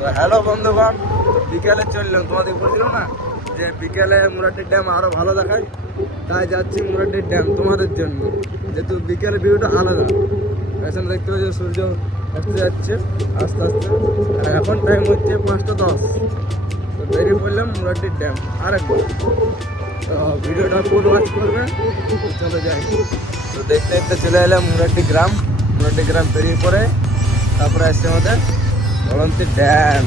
তো হ্যালো বন্ধুগণ, বিকেলে চললাম, তোমাদের বলছিলাম না যে বিকেলে মুরাড্ডির ড্যাম আরো ভালো দেখায়, তাই যাচ্ছি মুরাড্ডির ড্যাম তোমাদের জন্য। যেহেতু বিকেলে ভিউটা আলাদা, পেছনে দেখতে পাচ্ছি সূর্য আসতে যাচ্ছে আস্তে আস্তে, আর এখন টাইম হচ্ছে 5:10। তো বেরিয়ে পড়লাম মুরাড্ডির ড্যাম আরেকবার। তো ভিডিওটা ফুল ওয়াচ করবে, চলে যাই। তো দেখতে দেখতে চলে এলাম মুরাড্ডি গ্রাম। মুরাড্ডি গ্রাম বেরিয়ে পরে তারপরে আসছে আমাদের বড়ন্তি ড্যাম।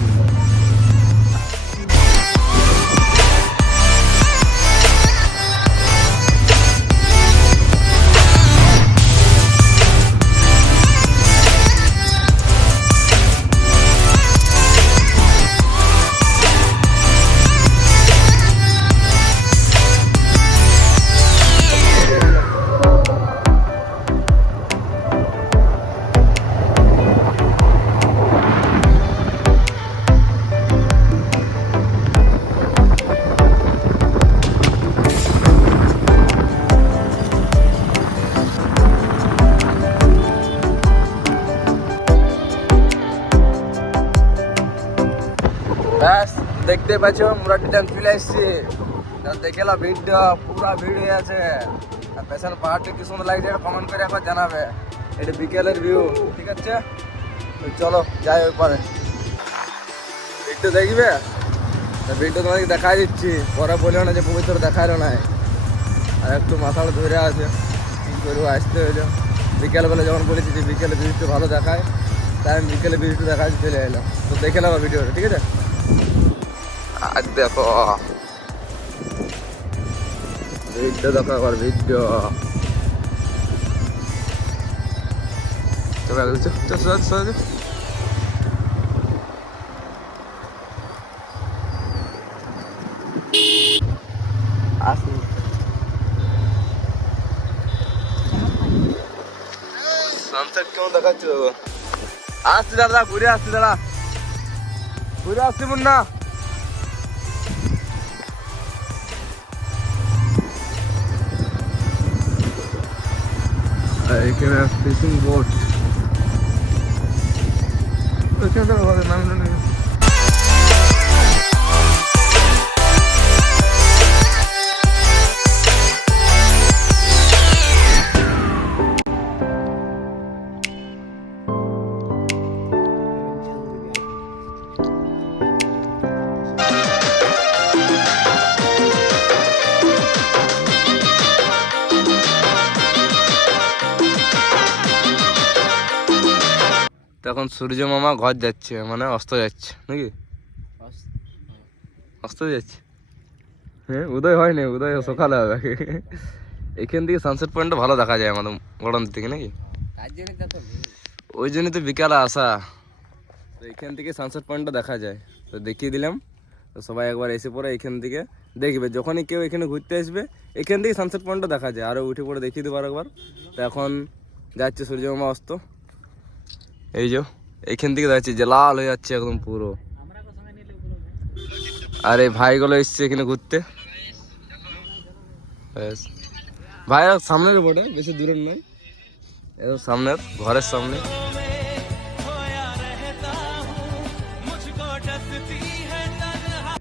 ব্যাস দেখতে পাচ্ছ মুরাড্ডি ড্যাম চলে এসছি। দেখলাম ভিড়টা পুরা ভিড় হয়ে আছে, আর পেছনে পাহাড়টা কি সুন্দর লাগছে কমেন্ট করে একবার জানাবে। এটা বিকেলের ভিউ, ঠিক আছে? তো চলো যাই ওই পারে, ভিড়টা দেখবে। ভিড়টা তোমাকে দেখাই দিচ্ছি, পরে বললো না যে পবিত্র দেখাইলো না। আর একটু মাথাটা ধরে আছে, কি করবো, আসতে হইলো। বিকেলবেলা যখন বলেছি যে বিকেলে ভিউটা ভালো দেখায়, তাই আমি বিকেলে ভিউটা দেখাই চলে এলাম। তো দেখে নেবো ভিডিওটা, ঠিক আছে? আর দেখো ভিডিও, দেখো আবার ভিডিও। সানসেট কেমন দেখাচ্ছ? আসছি দাদা, ঘুরে আসছি দাদা, ঘুরে আসছি মুন্না। এখানে ফিশিং বোট, তখন সূর্য মামা ঘর যাচ্ছে, মানে অস্ত যাচ্ছে নাকি? অস্ত যাচ্ছে, হ্যাঁ, উদয় হয়নি, উদয় সকালে হবে। এখান থেকে সানসেট পয়েন্টটা ভালো দেখা যায় আমাদের গড়ন থেকে নাকি? ওই জন্যই তো বিকালে আসা। তো এখান থেকে সানসেট পয়েন্টটা দেখা যায়, তো দেখিয়ে দিলাম। তো সবাই একবার এসে পরে এখান থেকে দেখবে, যখনই কেউ এখানে ঘুরতে আসবে এখান থেকে সানসেট পয়েন্টটা দেখা যায়। আরও উঠে পরে দেখিয়ে দেবো আরেকবার। তো এখন যাচ্ছে সূর্য মামা অস্ত, এই যে এইখান থেকে যাচ্ছে যে লাল হয়ে যাচ্ছে একদম পুরো। আর এই ভাইগুলো এসছে এখানে ঘুরতে। ভাইরা সামনের বোর্ডে, বেশি দূরের নয়, সামনের ঘরের সামনে।